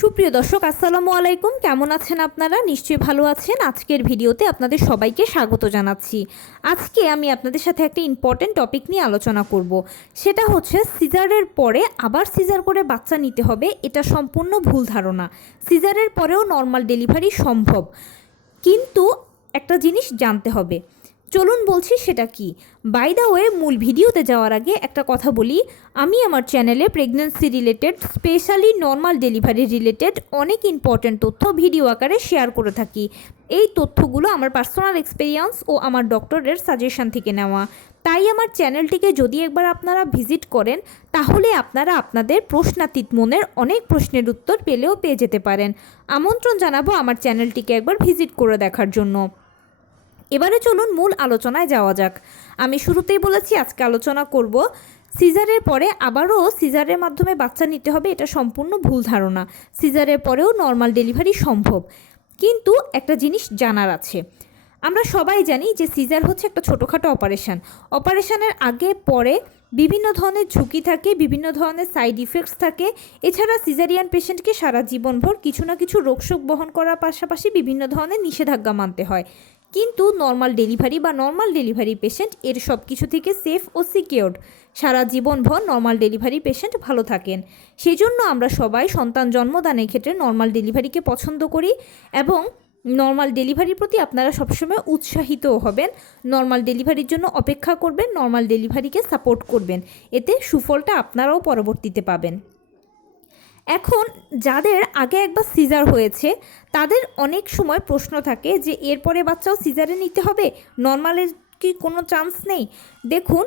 সুপ্রিয় দর্শক আসসালামু আলাইকুম, কেমন আছেন আপনারা? নিশ্চয়ই ভালো আছেন। আজকের ভিডিওতে আপনাদের সবাইকে স্বাগত জানাচ্ছি। আজকে আমি আপনাদের সাথে একটা ইম্পর্টেন্ট টপিক নিয়ে আলোচনা করব। সেটা হচ্ছে সিজারের পরে আবার সিজার করে বাচ্চা নিতে হবে, এটা সম্পূর্ণ ভুল ধারণা। সিজারের পরেও নর্মাল ডেলিভারি সম্ভব, কিন্তু একটা জিনিস জানতে হবে। চলুন বলছি সেটা কি। বাই দ্য ওয়ে, মূল ভিডিওতে যাওয়ার আগে একটা কথা বলি, আমি আমার চ্যানেলে pregnancy related, specially normal delivery related অনেক ইম্পর্ট্যান্ট তথ্য ভিডিও আকারে শেয়ার করে থাকি। এই তথ্যগুলো আমার পার্সোনাল এক্সপিরিয়েন্স ও আমার ডক্টরের সাজেশন থেকে নেওয়া। তাই আমার চ্যানেলটিকে যদি একবার আপনারা ভিজিট করেন, তাহলে আপনারা আপনাদের প্রশ্নাতীত মনের অনেক প্রশ্নের উত্তর পেয়ে যেতে পারেন। আমন্ত্রণ জানাবো আমার চ্যানেলটিকে একবার ভিজিট করে দেখার জন্য। এবারে চলুন মূল আলোচনায় যাওয়া যাক। আমি শুরুতেই বলেছি আজকে আলোচনা করব সিজারের পরে আবারও সিজারের মাধ্যমে বাচ্চা নিতে হবে, এটা সম্পূর্ণ ভুল ধারণা। সিজারের পরেও নর্মাল ডেলিভারি সম্ভব, কিন্তু একটা জিনিস জানার আছে। আমরা সবাই জানি যে সিজার হচ্ছে একটা ছোটোখাটো অপারেশনের আগে পরে বিভিন্ন ধরনের ঝুঁকি থাকে, বিভিন্ন ধরনের সাইড ইফেক্টস থাকে। এছাড়া সিজারিয়ান পেশেন্টকে সারা জীবনভর কিছু না কিছু রোগশোক বহন করার পাশাপাশি বিভিন্ন ধরনের নিষেধাজ্ঞা মানতে হয়। কিন্তু নর্মাল ডেলিভারি পেশেন্ট এর সব কিছু থেকে সেফ ও সিকিউরড। সারা জীবনভর নর্মাল ডেলিভারি পেশেন্ট ভালো থাকেন। সেই জন্য আমরা সবাই সন্তান জন্মদানের ক্ষেত্রে নর্মাল ডেলিভারিকে পছন্দ করি এবং নর্মাল ডেলিভারির প্রতি আপনারা সবসময় উৎসাহিতও হবেন। নর্মাল ডেলিভারির জন্য অপেক্ষা করবেন, নর্মাল ডেলিভারিকে সাপোর্ট করবেন। এতে সুফলটা আপনারাও পরবর্তীতে পাবেন। এখন যাদের আগে একবার সিজার হয়েছে, তাদের অনেক সময় প্রশ্ন থাকে যে এরপরে বাচ্চাও সিজারে নিতে হবে, নর্মালের কি কোনো চান্স নেই? দেখুন,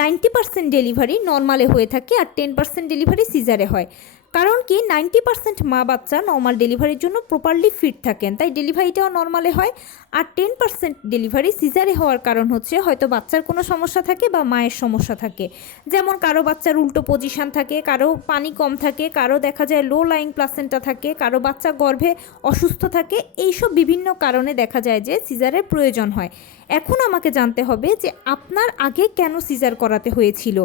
90% ডেলিভারি নর্মালে হয়ে থাকে আর 10% ডেলিভারি সিজারে হয়। কারণ কি, 90% মা বাচ্চা নর্মাল ডেলিভারির জন্য প্রপারলি ফিট থাকেন, তাই ডেলিভারিটাও নর্মালে হয়। আর 10% ডেলিভারি সিজারে হওয়ার কারণ হচ্ছে হয়তো বাচ্চার কোনো সমস্যা থাকে বা মায়ের সমস্যা থাকে। যেমন কারো বাচ্চার উল্টো পজিশন থাকে, কারো পানি কম থাকে, কারো দেখা যায় লো লাইং প্লাসেন্টা থাকে, কারো বাচ্চা গর্ভে অসুস্থ থাকে। এইসব বিভিন্ন কারণে দেখা যায় যে সিজারের প্রয়োজন হয়। এখন আমাকে জানতে হবে যে আপনার আগে কেন সিজার করাতে হয়েছিল,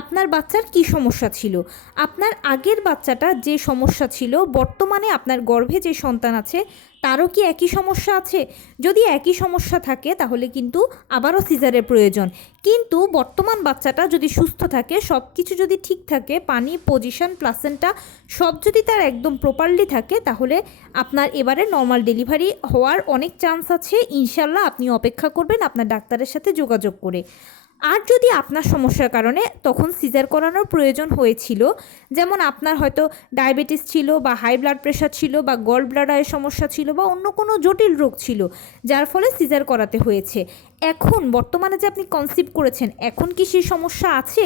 আপনার বাচ্চার কি সমস্যা ছিল, আপনার আগের বাচ্চাটা যে সমস্যা ছিল বর্তমানে আপনার গর্ভে যে সন্তান আছে তারও কি একই সমস্যা আছে? যদি একই সমস্যা থাকে তাহলে কিন্তু আবারও সিজারের প্রয়োজন। কিন্তু বর্তমান বাচ্চাটা যদি সুস্থ থাকে, সব কিছু যদি ঠিক থাকে, পানি, পজিশন, প্লাসেন্টা সব যদি তার একদম প্রপারলি থাকে, তাহলে আপনার এবারে নর্মাল ডেলিভারি হওয়ার অনেক চান্স আছে। ইনশাল্লাহ আপনি অপেক্ষা করবেন আপনার ডাক্তারের সাথে যোগাযোগ করে। আর যদি আপনার সমস্যার কারণে তখন সিজার করানোর প্রয়োজন হয়েছিল, যেমন আপনার হয়তো ডায়াবেটিস ছিল বা হাই ব্লাড প্রেশার ছিল বা গল ব্লাডারের সমস্যা ছিল বা অন্য কোনো জটিল রোগ ছিল যার ফলে সিজার করাতে হয়েছে, এখন বর্তমানে যে আপনি কনসিভ করেছেন, এখন কি সেই সমস্যা আছে?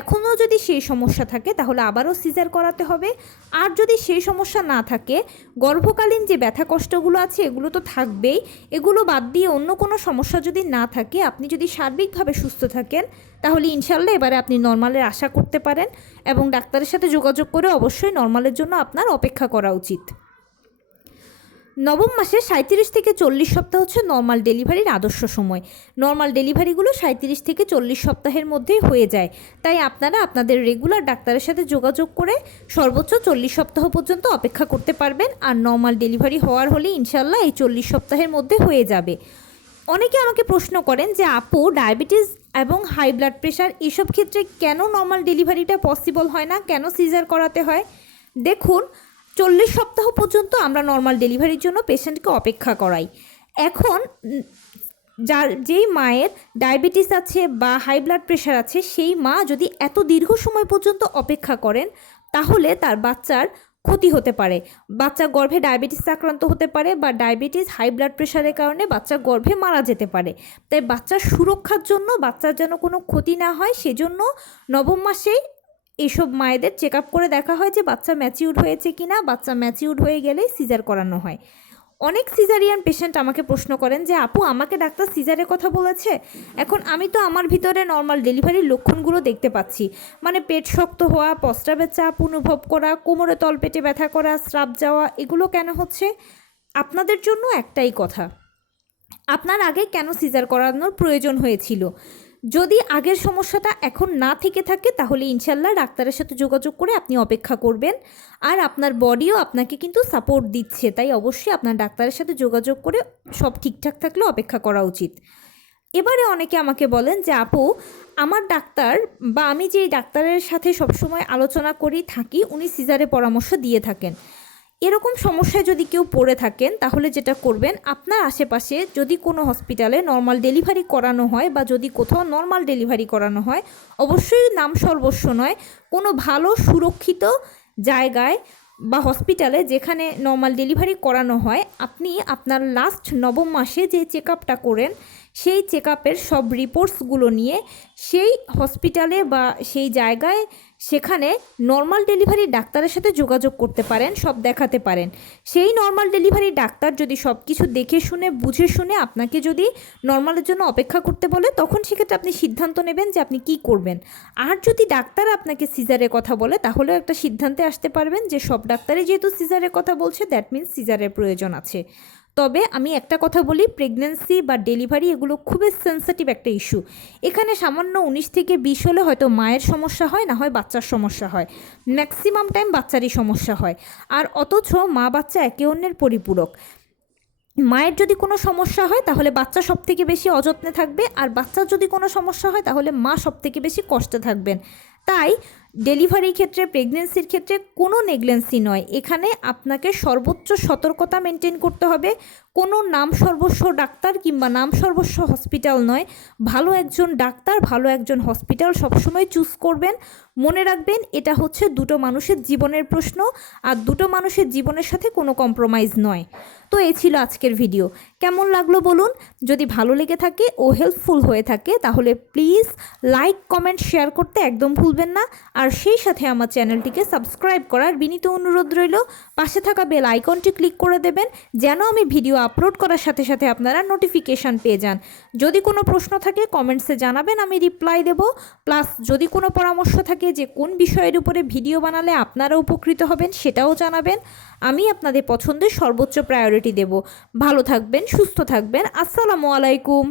এখনও যদি সেই সমস্যা থাকে তাহলে আবারও সিজার করাতে হবে। আর যদি সেই সমস্যা না থাকে, গর্ভকালীন যে ব্যথা কষ্টগুলো আছে এগুলো তো থাকবেই, এগুলো বাদ দিয়ে অন্য কোনো সমস্যা যদি না থাকে, আপনি যদি সার্বিকভাবে সুস্থ থাকেন, তাহলে ইনশাল্লাহ এবারে আপনি নর্মালের আশা করতে পারেন এবং ডাক্তারের সাথে যোগাযোগ করে অবশ্যই নর্মালের জন্য আপনার অপেক্ষা করা উচিত। নবম মাসে 37 থেকে 40 সপ্তাহ হচ্ছে নর্মাল ডেলিভারির আদর্শ সময়। নর্মাল ডেলিভারিগুলো 37 থেকে 40 সপ্তাহের মধ্যেই হয়ে যায়, তাই আপনারা আপনাদের রেগুলার ডাক্তারের সাথে যোগাযোগ করে সর্বোচ্চ 40 সপ্তাহ পর্যন্ত অপেক্ষা করতে পারবেন। আর নর্মাল ডেলিভারি হওয়ার হলে ইনশাল্লাহ এই 40 সপ্তাহের মধ্যে হয়ে যাবে। অনেকে আমাকে প্রশ্ন করেন যে আপু, ডায়াবেটিস এবং হাই ব্লাড প্রেশার এসব ক্ষেত্রে কেন নর্মাল ডেলিভারিটা পসিবল হয় না, কেন সিজার করাতে হয়? দেখুন, 40 সপ্তাহ পর্যন্ত আমরা নর্মাল ডেলিভারির জন্য পেশেন্টকে অপেক্ষা করাই। এখন যেই মায়ের ডায়াবেটিস আছে বা হাই ব্লাড প্রেশার আছে, সেই মা যদি এত দীর্ঘ সময় পর্যন্ত অপেক্ষা করেন, তাহলে তার বাচ্চার ক্ষতি হতে পারে। বাচ্চা গর্ভে ডায়াবেটিস আক্রান্ত হতে পারে বা ডায়াবেটিস, হাই ব্লাড প্রেশারের কারণে বাচ্চা গর্ভে মারা যেতে পারে। তাই বাচ্চার সুরক্ষার জন্য, বাচ্চার যেন কোনো ক্ষতি না হয়, সেজন্য নবম মাসেই এইসব মায়েদের চেক আপ করে দেখা হয় যে বাচ্চা ম্যাচিউর হয়েছে কিনা। বাচ্চা ম্যাচিউর হয়ে গেলেই সিজার করানো হয়। অনেক সিজারিয়ান পেশেন্ট আমাকে প্রশ্ন করেন যে আপু, আমাকে ডাক্তার সিজারের কথা বলেছে, এখন আমি তো আমার ভিতরে নর্মাল ডেলিভারির লক্ষণগুলো দেখতে পাচ্ছি, মানে পেট শক্ত হওয়া, প্রস্রাবের চাপ অনুভব করা, কোমরে তলপেটে ব্যথা করা, স্রাব যাওয়া, এগুলো কেন হচ্ছে? আপনাদের জন্য একটাই কথা, আপনার আগে কেন সিজার করানোর প্রয়োজন হয়েছিল? যদি আগের সমস্যাটা এখন না থেকে থাকে তাহলে ইনশাল্লাহ ডাক্তারের সাথে যোগাযোগ করে আপনি অপেক্ষা করবেন। আর আপনার বডিও আপনাকে কিন্তু সাপোর্ট দিচ্ছে, তাই অবশ্যই আপনার ডাক্তারের সাথে যোগাযোগ করে সব ঠিকঠাক থাকলে অপেক্ষা করা উচিত। এবারে অনেকে আমাকে বলেন যে আপু, আমার ডাক্তার বা আমি যেই ডাক্তারের সাথে সবসময় আলোচনা করি থাকি উনি সিজারের পরামর্শ দিয়ে থাকেন। এরকম সমস্যায় যদি কেউ পড়ে থাকেন তাহলে যেটা করবেন, আপনার আশেপাশে যদি কোনো হসপিটালে নর্মাল ডেলিভারি করানো হয় বা যদি কোথাও নর্মাল ডেলিভারি করানো হয়, অবশ্যই নাম সর্বস্ব নয়, কোনো ভালো সুরক্ষিত জায়গায় বা হসপিটালে যেখানে নর্মাল ডেলিভারি করানো হয়, আপনি আপনার লাস্ট নবম মাসে যে চেক আপটা করেন সেই চেক আপের সব রিপোর্টসগুলো নিয়ে সেই হসপিটালে বা সেই জায়গায় সেখানে নর্মাল ডেলিভারি ডাক্তারের সাথে যোগাযোগ করতে পারেন, সব দেখাতে পারেন। সেই নর্মাল ডেলিভারি ডাক্তার যদি সব কিছু দেখে শুনে বুঝে শুনে আপনাকে যদি নর্মালের জন্য অপেক্ষা করতে বলে, তখন সেক্ষেত্রে আপনি সিদ্ধান্ত নেবেন যে আপনি কি করবেন। আর যদি ডাক্তার আপনাকে সিজারের কথা বলে তাহলেও একটা সিদ্ধান্তে আসতে পারবেন যে সব ডাক্তারই যেহেতু সিজারের কথা বলছে, দ্যাট মিনস সিজারের প্রয়োজন আছে। তবে আমি একটা কথা বলি, প্রেগন্যান্সি বা ডেলিভারি এগুলো খুবই সেন্সিটিভ একটা ইস্যু। এখানে সামান্য 19 থেকে 20 হলে হয়তো মায়ের সমস্যা হয়, না হয় বাচ্চার সমস্যা হয়, ম্যাক্সিমাম টাইম বাচ্চারই সমস্যা হয়। আর অথচ মা বাচ্চা একে অন্যের পরিপূরক। মায়ের যদি কোনো সমস্যা হয় তাহলে বাচ্চা সব থেকে বেশি অযত্নে থাকবে, আর বাচ্চার যদি কোনো সমস্যা হয় তাহলে মা সব থেকে বেশি কষ্টে থাকবেন। তাই ডেলিভারির ক্ষেত্রে, প্রেগনেন্সির ক্ষেত্রে কোনো নেগলেন্সি নয়, এখানে আপনাকে সর্বোচ্চ সতর্কতা মেনটেন করতে হবে। কোনো নাম সর্বস্ব ডাক্তার কিংবা নাম সর্বস্ব হসপিটাল নয়, ভালো একজন ডাক্তার, ভালো একজন হসপিটাল সবসময় চুজ করবেন। মনে রাখবেন এটা হচ্ছে দুটো মানুষের জীবনের প্রশ্ন, আর দুটো মানুষের জীবনের সাথে কোনো কম্প্রোমাইজ নয়। তো এই ছিল আজকের ভিডিও। কেমন লাগলো বলুন? যদি ভালো লেগে থাকে ও হেল্পফুল হয়ে থাকে তাহলে প্লিজ লাইক, কমেন্ট, শেয়ার করতে একদম ভুলবেন না। আর সেই সাথে আমার চ্যানেলটিকে সাবস্ক্রাইব করার বিনীত অনুরোধ রইল। পাশে থাকা বেল আইকনটি ক্লিক করে দেবেন যেন আমি ভিডিও আপলোড করার সাথে সাথে আপনারা নোটিফিকেশান পেয়ে যান। যদি কোনো প্রশ্ন থাকে কমেন্টসে জানাবেন, আমি রিপ্লাই দেব। প্লাস যদি কোনো পরামর্শ থাকে যে কোন বিষয়ের উপরে ভিডিও বানালে আপনারা উপকৃত হবেন সেটাও জানাবেন। আমি আপনাদের পছন্দের সর্বোচ্চ প্রায়োরিটি দেব। ভালো থাকবেন, সুস্থ থাকবেন। আসসালামু আলাইকুম।